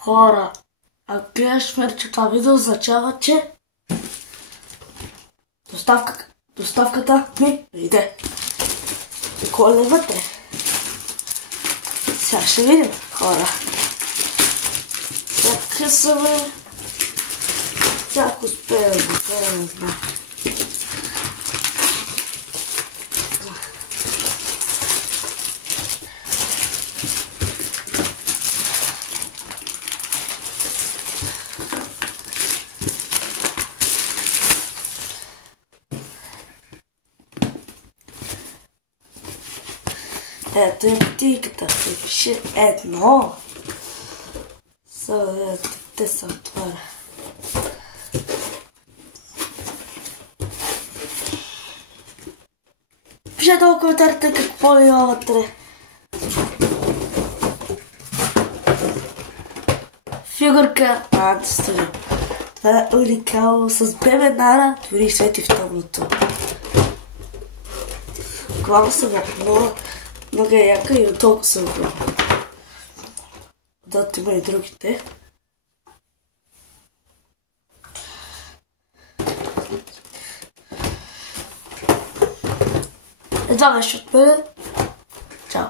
Хора, ако гледаш мерче това видео, означава, че доставката ми иде. И кой е вътре? Сега ще видим, хора. Сега късаме. Сега успея да го не знам. Ето е кутийката, се пише едно. Те се отваря. Пишете в коментарите какво има вътре. Фигурка Антистудио. Това е уникално с бебе Нара, дори свети в тъмното. Глава съм много яка и от толкова съм глава. Да, има и другите. Това беше от мен. Чао!